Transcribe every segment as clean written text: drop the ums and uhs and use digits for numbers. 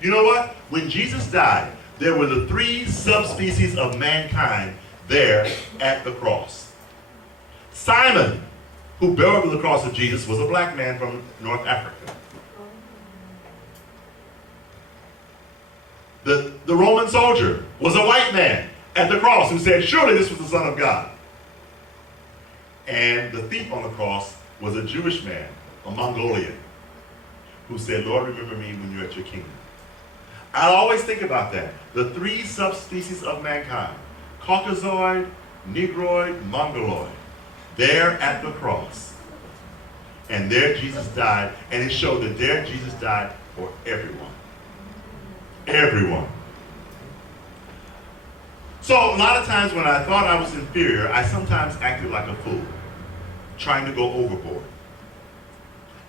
You know what? When Jesus died, there were the three subspecies of mankind there at the cross. Simon, who buried the cross of Jesus, was a black man from North Africa. The Roman soldier was a white man at the cross who said, surely this was the Son of God. And the thief on the cross was a Jewish man, a Mongolian, who said, Lord, remember me when you're at your kingdom. I always think about that. The three subspecies of mankind, Caucasoid, Negroid, Mongoloid, there at the cross. And there Jesus died, and it showed that there Jesus died for everyone. Everyone. So a lot of times when I thought I was inferior, I sometimes acted like a fool, trying to go overboard.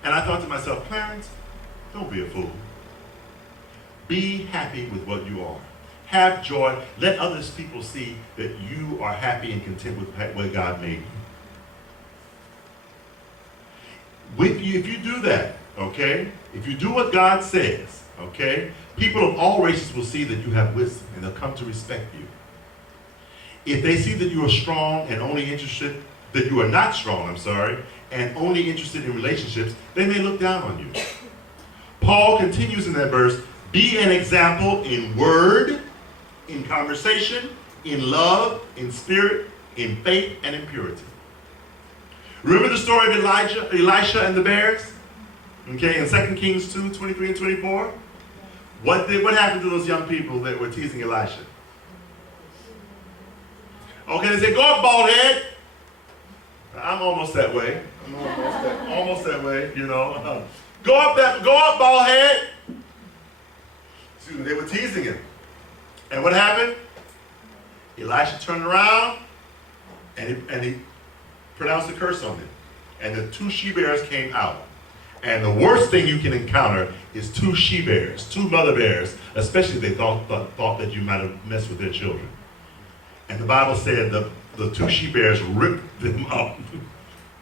And I thought to myself, Clarence, don't be a fool. Be happy with what you are. Have joy. Let others people see that you are happy and content with what God made you. If you do that, okay, if you do what God says, okay, people of all races will see that you have wisdom and they'll come to respect you. If they see that you are strong and only interested, that you are not strong, and only interested in relationships, they may look down on you. Paul continues in that verse, be an example in word, in conversation, in love, in spirit, in faith, and in purity. Remember the story of Elisha and the bears? Okay, in 2 Kings 2, 23 and 24? What happened to those young people that were teasing Elisha? Okay, they said, go up, bald head. I'm almost that way. Almost that way, you know. Go up, bald head. Excuse me, they were teasing him. And what happened? Elisha turned around and he pronounced a curse on them. And the two she-bears came out. And the worst thing you can encounter is two she-bears, two mother bears, especially if they thought that you might have messed with their children. And the Bible said the two she-bears ripped them up.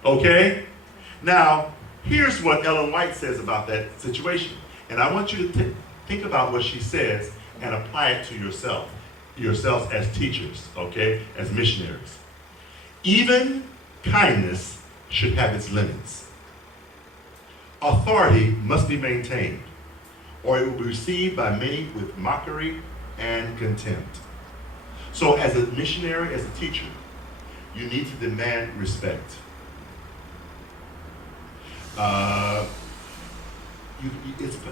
Okay? Now, here's what Ellen White says about that situation. And I want you to think about what she says and apply it to yourselves as teachers, okay, as missionaries. Even kindness should have its limits. Authority must be maintained, or it will be received by many with mockery and contempt. So as a missionary, as a teacher, you need to demand respect.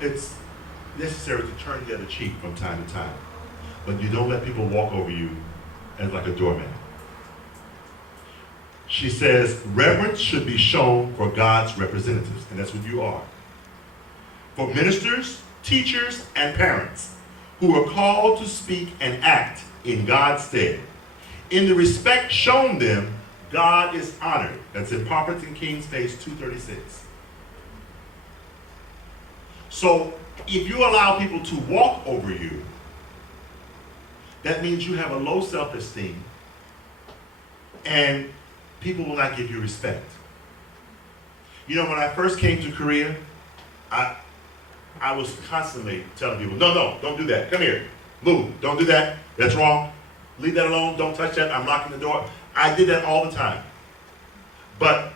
It's necessary to turn the other cheek from time to time, but you don't let people walk over you as like a doormat. She says, reverence should be shown for God's representatives, and that's what you are. For ministers, teachers, and parents who are called to speak and act in God's stead. In the respect shown them, God is honored. That's in Prophets and Kings, page 236. So, if you allow people to walk over you, that means you have a low self-esteem, and people will not give you respect. You know, when I first came to Korea, I was constantly telling people, no, don't do that. Come here. Move. Don't do that. That's wrong. Leave that alone. Don't touch that. I'm locking the door. I did that all the time. But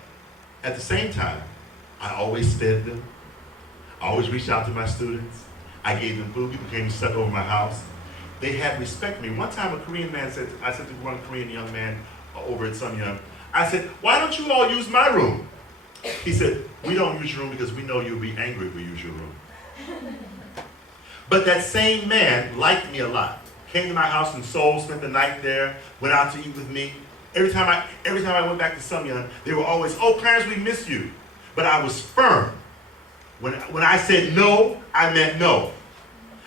at the same time, I always fed them. I always reached out to my students. I gave them food. People came and slept over my house. They had respect for me. One time a Korean man said, I said to one Korean young man over at Sun Young, I said, why don't you all use my room? He said, we don't use your room because we know you'll be angry if we use your room. But that same man liked me a lot. Came to my house in Seoul, spent the night there, went out to eat with me. Every time I went back to Sumyeon, they were always, oh, Clarence, we miss you. But I was firm. When I said no, I meant no.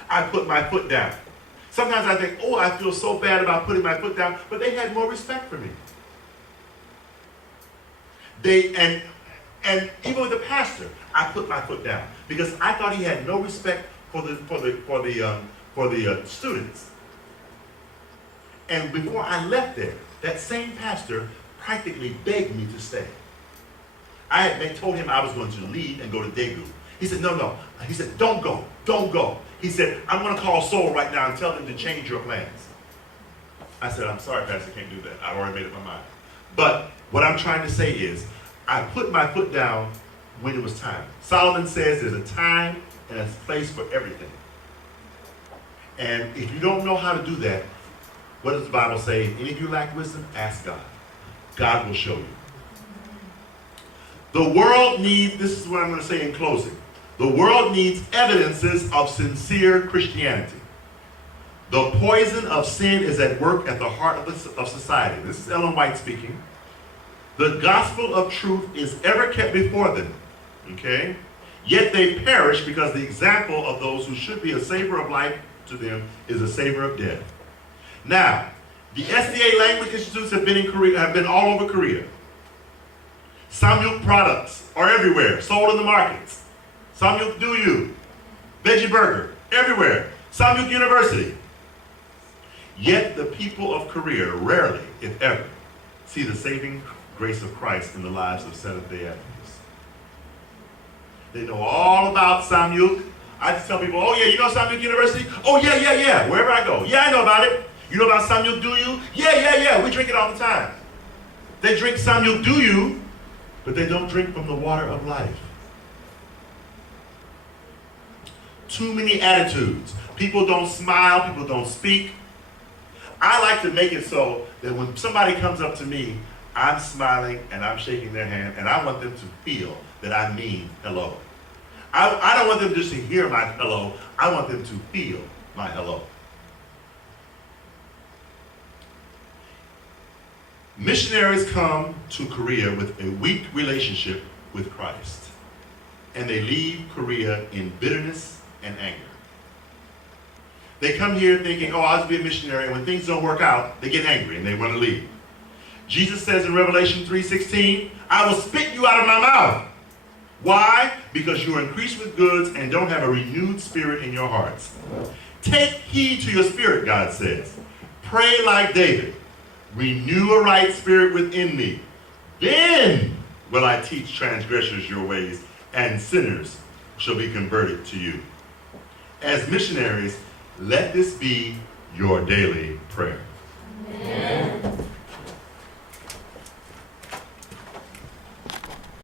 I put my foot down. Sometimes I think, oh, I feel so bad about putting my foot down, but they had more respect for me. And even with the pastor, I put my foot down because I thought he had no respect for the students. And before I left there, that same pastor practically begged me to stay. I had told him I was going to leave and go to Daegu. He said, no. He said, don't go. He said, I'm going to call Seoul right now and tell them to change your plans. I said, I'm sorry, Pastor, I can't do that. I already made up my mind. But what I'm trying to say is, I put my foot down when it was time. Solomon says there's a time and a place for everything. And if you don't know how to do that, what does the Bible say? If any of you lack wisdom, ask God. God will show you. The world needs, this is what I'm going to say in closing. The world needs evidences of sincere Christianity. The poison of sin is at work at the heart of society. This is Ellen White speaking. The gospel of truth is ever kept before them. Okay? Yet they perish because the example of those who should be a savor of life to them is a savor of death. Now, the SDA language institutes have been in Korea, have been all over Korea. Samyuk products are everywhere, sold in the markets. Samyuk Do You, Veggie Burger, everywhere. Samyuk University. Yet the people of Korea rarely, if ever, see the saving grace of Christ in the lives of Seventh-day Adventists. They know all about Samyuk. I just tell people, oh yeah, you know Samyuk University? Oh yeah, wherever I go. Yeah, I know about it. You know about Samyuk Do You? Yeah, we drink it all the time. They drink Samyuk Do You, but they don't drink from the water of life. Too many attitudes. People don't smile, people don't speak. I like to make it so that when somebody comes up to me, I'm smiling and I'm shaking their hand, and I want them to feel that I mean hello. I don't want them just to hear my hello, I want them to feel my hello. Missionaries come to Korea with a weak relationship with Christ, and they leave Korea in bitterness and anger. They come here thinking, oh, I'll just be a missionary, and when things don't work out, they get angry and they want to leave. Jesus says in Revelation 3:16, I will spit you out of my mouth. Why? Because you are increased with goods and don't have a renewed spirit in your hearts. Take heed to your spirit, God says. Pray like David. Renew a right spirit within me. Then will I teach transgressors your ways, and sinners shall be converted to you. As missionaries, let this be your daily prayer. Amen.